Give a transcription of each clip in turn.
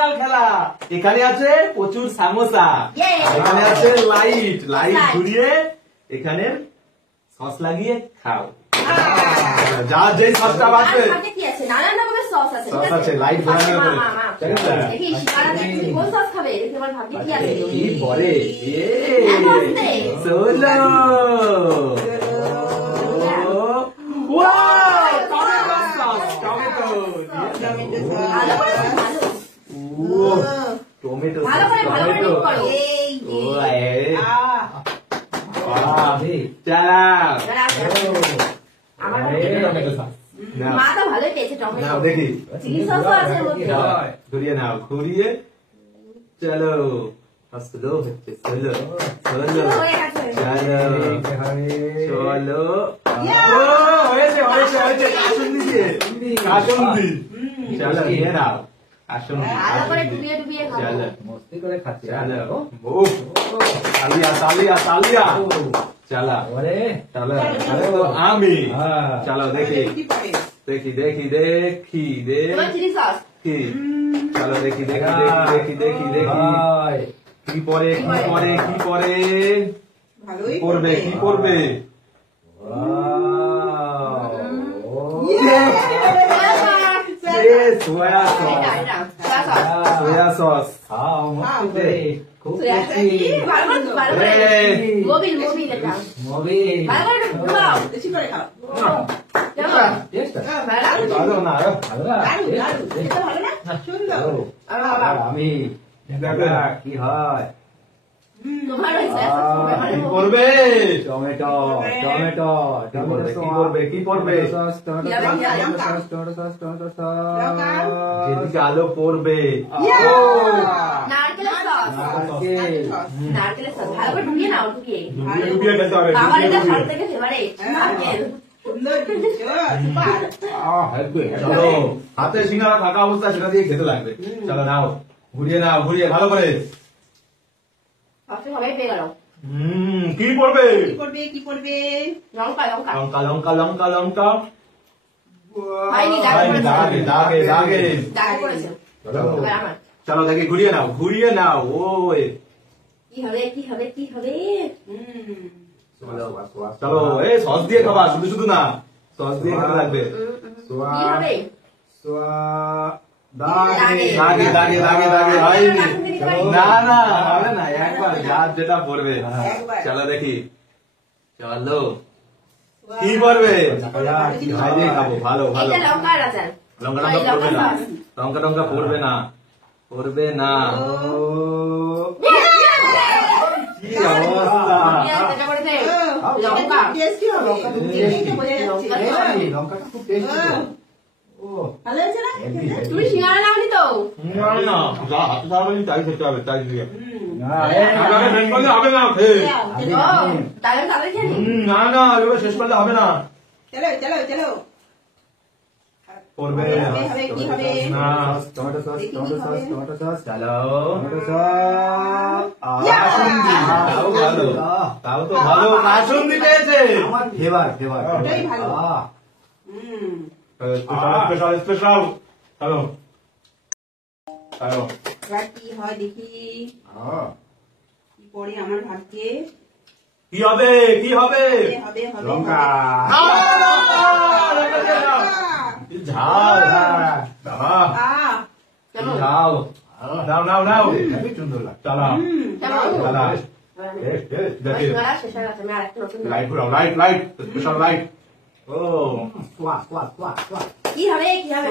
Special খেলা। এখানে আছে প্রচুর সামোসা, এখানে আছে লাইট ঘুরিয়ে এখানে সস লাগিয়ে খাও। যা যে সসটা বাঁচবে কি আছে, নানান রকমের সস আছে। সস আছে, লাইট ঘোরানোর উপরে। দেখি শিকারা দেখি কোন সস খাবে, দেখি আমার ভাবি কি আছে। কি পরে solo wow, tomato sauce, tomato ভালো করে টমেটো ভালো করে মিক্স করো। আমার মা তো ভালোই পেয়েছে টমেটো। দেখি চিলি সসও আছে এর মধ্যে। ঘুরিয়ে নাও, ঘুরিয়ে চলো। স্লো হচ্ছে, স্লো স্লো চলো চলো। হয়েছে হয়েছে হয়েছে, কাসুন্দি দিয়ে, কাসুন্দি। চলো নিয়ে নাও কাসুন্দি। ভালো করে ডুবিয়ে ডুবিয়ে খাও। চলো মস্তি করে খাচ্ছে। চলো, তালিয়া তালিয়া তালিয়া। চলো চলো চলো আমি। চলো দেখি দেখি দেখি দেখি তোমার চিলি সস। দেখি। চলো দেখি দেখি দেখি দেখি দেখি কি পরে কি পরে কি পরে করবে কি করবে। সোয়া সস, সোয়া সস। খুব মোবিল মোবিল এটা মোবিল ভালো করে খাও। বেশি করে খাও। ভালো না ভালো না? সুন্দর। আমি কি হয় তোমার কি করবে টমেটো টমেটো কি করবে কি করবে। Sauce tomato sauce tomato sauce tomato sauce যেদিকে আলো পড়বে। নারকেলের সস। নারকেলের সস ভালো করে ঢুকিয়ে নাও, ঢুকিয়ে ডুবিয়ে খেতে হবে। আমার এটা সব থেকে ফেভারিট নারকেল। সুন্দর জিনিস, সুপার। চলো হাতে সিঙ্গারা থাকা অবস্থা সেটা দিয়ে খেতে লাগবে। চলো নাও, ঘুরিয়ে নাও, ঘুরিয়ে ভালো করে। সবচেয়ে সবাই পেয়ে গেল। কি পড়বে কি করবে কি করবে? লঙ্কা লঙ্কা লঙ্কা লঙ্কা লঙ্কা লঙ্কা। হয়নি, দাগে দাগে দাগে। দাগে পড়েছে। এবার আমার চলো দেখি ঘুরিয়ে নাও, ঘুরিয়ে নাও। ওই কি হবে কি হবে কি হবে। চলো এই সস দিয়ে খাবা, শুধু শুধু না, সস দিয়ে খেতে লাগবে। কি হবে দাগে দাগে দাগে দাগে দাগে। হয়নি, না না হবে না, একবার যার যেটা পড়বে। চলো দেখি, চলো কি পড়বে। ভাই দিয়ে খাবো, ভালো ভালো। এটা লঙ্কা আর আচার। লঙ্কা টঙ্কা পড়বে না, লঙ্কা টঙ্কা পড়বে না, পড়বে না। কি অবস্থা। এটা করেছে লঙ্কা। টেস্টি হবে। চিনিটা বোঝা যাচ্ছে। লঙ্কাটা খুব টেস্টি। ভালো হয়েছে না? তুমি সিঙ্গারা নাওনি তো? না না, যা হাতে সারাদিন তাই খেতে হবে, তাই দিয়ে না আপনাকে শেষ করলে হবে না। তাহলে তাড়াতাড়ি খেয়ে নিই। না না, এভাবে শেষ করলে হবে না। চলো চলো চলো। পড়বে হবে কি হবে? না। Tomato sauce tomato sauce tomato sauce চলো টমেটো সস কাসুন্দি। তাও ভালো, তাও তো ভালো। কাসুন্দি পেয়েছে। আমার ফেভার ফেভার ওটাই ভালো। Special special. চলো চলো এবার কি হয় দেখি। কি পড়ে আমার ভাগ্যে। কি হবে কি হবে। হবে হবে লঙ্কা ঝাল বাবা, চলো ঝাল। নাও নাও নাও। খুবই সুন্দর লাগে চলো চলো। দেখি সিঙ্গারা শেষ হয়ে গেছে। আমি আরেকটা নতুন লাইট ঘুরাও, লাইট লাইট স্পেশাল লাইট। ও সোয়া সোয়া সোয়া সোয়া কি হবে কি হবে।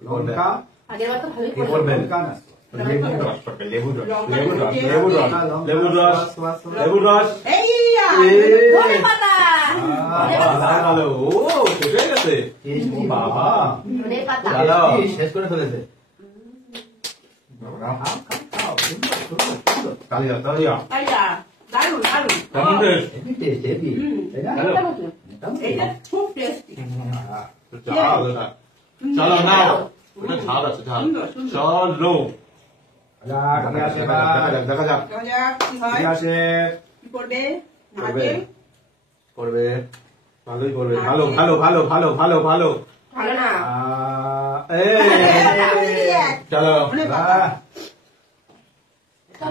লঙ্কা আগের বার তো ভালোই কি করেছে। করবেন। লঙ্কা না লেবু রস করবে, লেবু রস লেবু রস লেবু রস লেবু রস লেবু রস। এইয়া ধনেপাতা। ভালো। ও শেষ হয়ে গেছে। ও বাবা, ধনেপাতা। চলো শেষ করে ফেলেছে তালিয়া তালিয়া। আইয়া দারুন দারুন। কেমন টেস্ট। হেভি টেস্ট হেভি তাই না মোটামুটি। এটা খুব টেস্টি। ঝাল এটা। চলো নাও, ওটা ঝাল আছে ঝাল। চলো দেখা যাক দেখা যাক দেখা যাক কি হয়। কি আসে। কি করবে করবে নারকেল। করবে, ভালোই করবে। ভালো ভালো ভালো ভালো ভালো ভালো। ভালো না। চলো অনেক বাবা।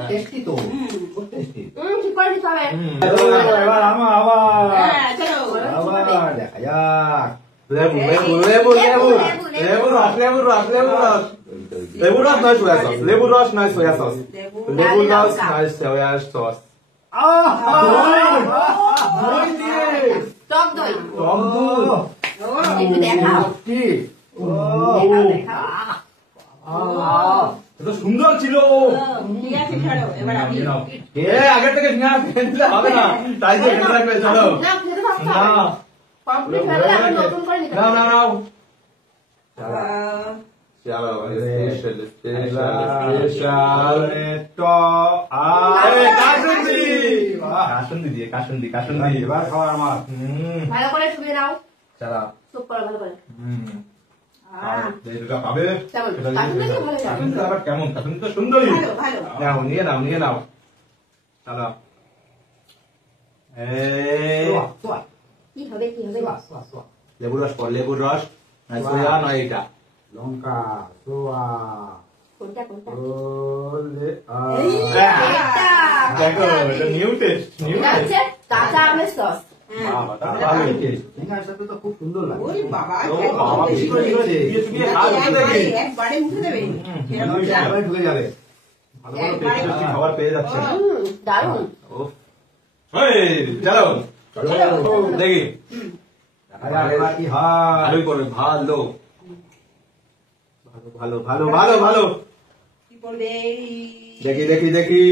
টেস্টি তো খুব টেস্টি ঠিক করে দিতে হবে। এবার আবার হ্যাঁ, চলো। আবার দেখা যাক লেবু লেবু লেবু লেবু লেবু রস লেবু রস লেবু রস লেবু রস নয় সোয়া সস লেবু রস নয় সোয়া সস লেবু। লেবু রস নয় সোয়া সস দই দিয়ে টক দই। টক দই একটু দেখাও। সত্যি ও দেখাও, দেখাও। এত সুন্দর ছিল ঠিক আছে, ছাড়ো। এবার আমি। আগে থেকে না ফেললে হবে না তাই তো ফেলে রাখবে চলো না, খেতে থাকতে না হবে। কমপ্লিট হয়ে গেলে আবার নতুন করে নিতে না হবে। না না আহ, চলো স্পেশাল স্পেশাল স্পেশাল তো কাসুন্দি কাসুন্দি দিয়ে কাসুন্দি কাসুন্দি এবার খাওয়া আমার ভালো করে শুকিয়ে নাও। চলো সুপ করো ভালো করে। যেটা পাবে কেমন? সেটা কাসুন্দি তো ভালো লাগে। কাসুন্দি আবার কেমন কাসুন্দি তো সুন্দরই ভালো, ভালো। নাও নিয়ে নাও নিয়ে নাও চলো এই কি হবে কি হবে? লেবুর রস পর লেবুর রস নয় সোয়া নয় এটা লঙ্কা সোয়া কোনটা কোনটা? এই। দেখো এটা নিউ টেস্ট নিউ এটা টেস্ট হচ্ছে কাঁচা আমের সস। হ্যাঁ। চিংড়ার সাথে তো খুব সুন্দর লাগে ওরে বাবা, ও বাবা বেশি করে দিয়ে চুপিয়ে খাওয়া দেখি একবারে মুখে দেবে। এরকম দুই চাপ। সবাই ঢুকে যাবে ভালো ভালো টেস্টি টেস্টি খাবার পেয়ে যাচ্ছে দারুণ। এই চলো চলো দেখি দেখা যাক এবার কি হয় ভালোই করবে ভালো ভালো ভালো ভালো ভালো কি বলবে? দেখি দেখি দেখি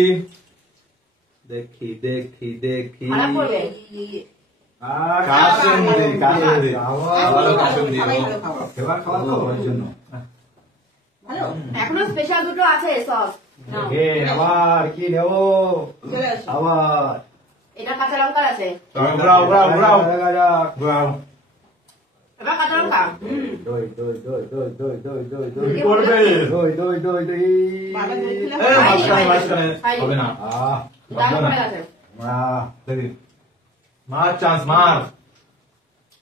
দেখি দেখি দেখি খারাপ করবে। কাসুন্দি কাসুন্দি ভালো কাসুন্দি সবাই ভালো খাবো। এবার খাওয়া তো ওর জন্য ভালো? এখনো স্পেশাল দুটো আছে সস। নাও। আবার কি নেবো চলে আসো। আবার এটা কাঁচা লঙ্কার আছে। ব্রাও ব্রাও ব্রাও দেখা যাক ব্রাও এবার কাঁচা লঙ্কা। দই দই দই দই দই দই দই দই কি করবে দই দই দই দই বাবা দই খেলে এই মাঝখানে মাঝখানে হবে না দারুণ পড়ে গেছে। দেখি মার চান্স মার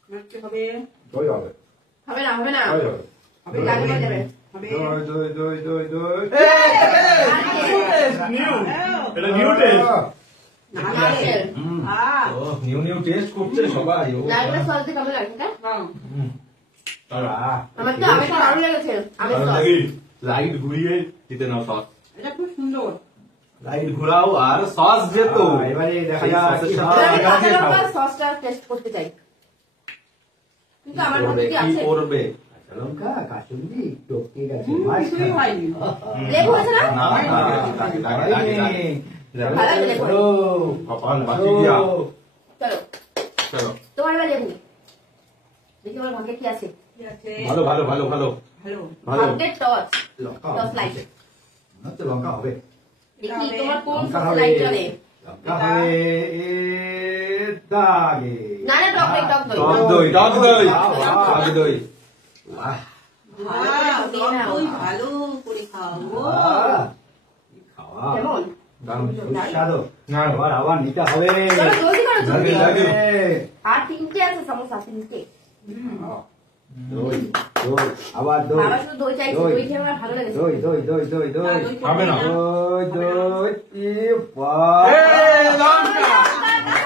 নাচতে হবে। দই হবে হবে না হবে না। দই হবে হবে, লাগে না যাবে। হবে। দই দই দই দই দই নিউ এটা নিউ টেস্ট নারকেল। ও নিউ নিউ টেস্ট করছে সবাই ও নারকেলের সস দিয়ে কেমন লাগে এটা? আমার তো আহ আমের সস দারুণ লেগেছে। আমের সস। দেখি লাইট ঘুরিয়ে দিতে নাও সস এটা খুব সুন্দর। লাইট ঘোরাও আর সস যেত এবারে দেখা সেই যাক সসের কি সাথে এবার আমি হয়। কাঁচা লঙ্কার সসটা টেস্ট করতে চাই। কিন্তু আমার মধ্যে কি কি আছে? করবে কাঁচা লঙ্কা কাসুন্দি টপকে গেছে কিছুই হয়নি। লেবু আছে না? না লাগে লাগে লাগে ভালো আছে লেবু। কপাল বাঁচি দিয়া চলো চলো তোমার এবার লেবু। দেখি আমার ভাগ্যে কি আছে। ঠিক আছে। ভালো ভালো ভালো ভালো ভালো। ভালো ভাগ্যের টস। লঙ্কা টস লাইট। হচ্ছে লঙ্কা হবে দেখি তোমার কোন লঙ্কা সস হবে লাইট চলে। লঙ্কা হবে এ দাগে না না টক দই টক দই। টক দই টক দই টক দই বাহ টক দই ভালো করে খাবো। কি খাওয়া কেমন? দারুণ সুস্বাদু না আবার আবার নিতে হবে চলো জলদি করো জলদি। লাগে। আর তিনটে আছে সমস্যা তিনটে। দই দই আবার দই বাবা শুধু দই চাইছে দই। দই খেয়ে আমার ভালো লেগেছে। দই দই দই দই দই না, দই হবে না। দই দই ই বাহ এই লঙ্কা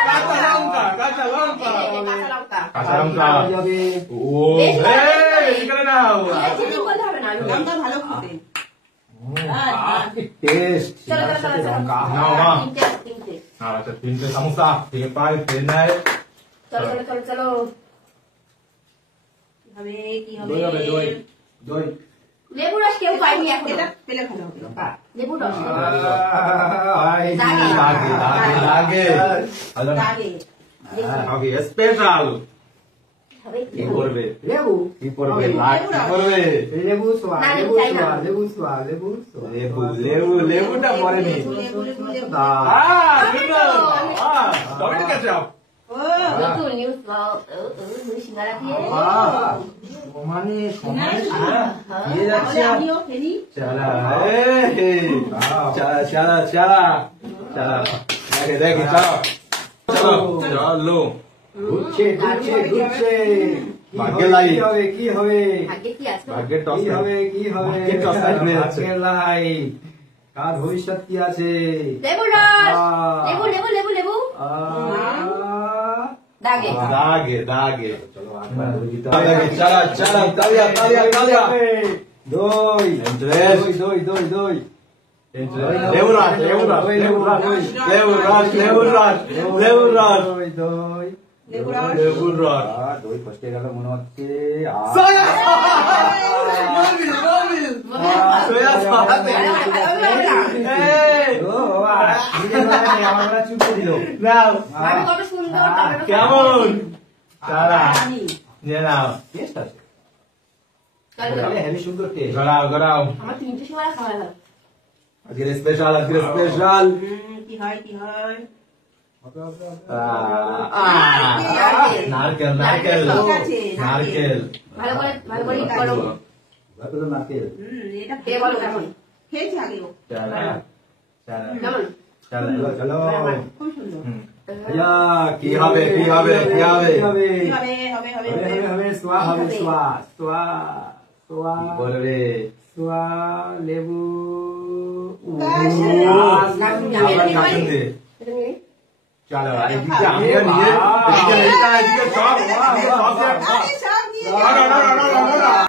কাঁচা লঙ্কা কাঁচা লঙ্কা এই যে কাঁচা লঙ্কা। কাঁচা লঙ্কা যাবে ও এই বেশি করে নাও চিনি বলতে হবে না। লঙ্কা ভালো খেতে। কি টেস্ট চলো চলো চলো চলো। লঙ্কা নাও, মা। তিনটে আছে, তিনটে। আচ্ছা তিনটে সমোসা তিন পাই তিন নেয় চলো চলো চলো চলো। কি হবে? কি হবে? দই হবে দই দই লেবু রস কেউ পাইনি এখনো। এটা পেলে ভালো হবে। লেবু রস। লাগে লাগে লাগে আলো না আগে। হবে স্পেশাল হবে কি কি হবে? করবে লেবু কি করবে লেবু, লাগ কি করবে লেবু সোয়া না, লেবু চাই না। সোয়া লেবু সোয়া লেবু সোয়া লেবু লেবু লেবুটা পড়েনি লেবু, লেবু, লেবু, লেবু। টমেটো কেচাপ ও, নতুন নিউজ সিঙ্গারা দিয়ে। সমানে সমানে হ্যাঁ। দিয়ে যাচ্ছে তাহলে আমিও খেলি। চালা চালা চালা চালা চালা দেখে দেখে চলো চলো চলো ঘুরছে ঘুরছে ঘুরছে ভাগ্যের লাইন। কি হবে ভাগ্যে কি আছে? ভাগ্যের টস কি হবে ভাগ্যের টস হয়ে যাচ্ছে। ভাগ্যের লাইন। কার ভবিষ্যৎ কি আছে? লেবু রস, আহ। লেবু লেবু লেবু লেবু দাগে। দাগে দাগে চলো আটবার ধরে দিতে চলো চলো তালিয়া তালিয়া তালিয়া দই ইন্টারেস্ট দই দই দই লেবু রস লেবু রস লেবু রস লেবু রস লেবু রস লেবু রস দই দই লেবু রস দই ফসকে গেল মনে হচ্ছে সোয়া নবিল নবিল সোয়া সাথে এই ও বাবা নিজের বেলা নেই, আমার বেলা চুপে দিল নাও আমি কত সুন্দর টমেটো কেমন তারা জানি। নিয়ে নাও টেস্ট আছে চলো। হেভি সুন্দর টেস্ট গড়াও গড়াও আমার 3টে সময় খাওয়া গেল। আজকের স্পেশাল আজকের স্পেশাল কি হয় কি হয়? নারকেল নারকেল নারকেল ভালো করে ইট করো। নারকেল এটা খেয়ে বলো কেমন? খেয়েছি আগেও। কেমন? চলো খুব সুন্দর। ভাইয়া কি হবে কি হবে কি হবে কি হবে কি হবে হবে হবে হবে হবে হবে সোয়া হবে সোয়া সোয়া সোয়া কি বলবে সোয়া লেবু ব্যাস। আবার কাটুন দে এটা নিয়ে নে। চলো এদিকে আমিও নিয়ে এদিকে এইটা এদিকে সব সব আরে সব দিয়ে না না না না না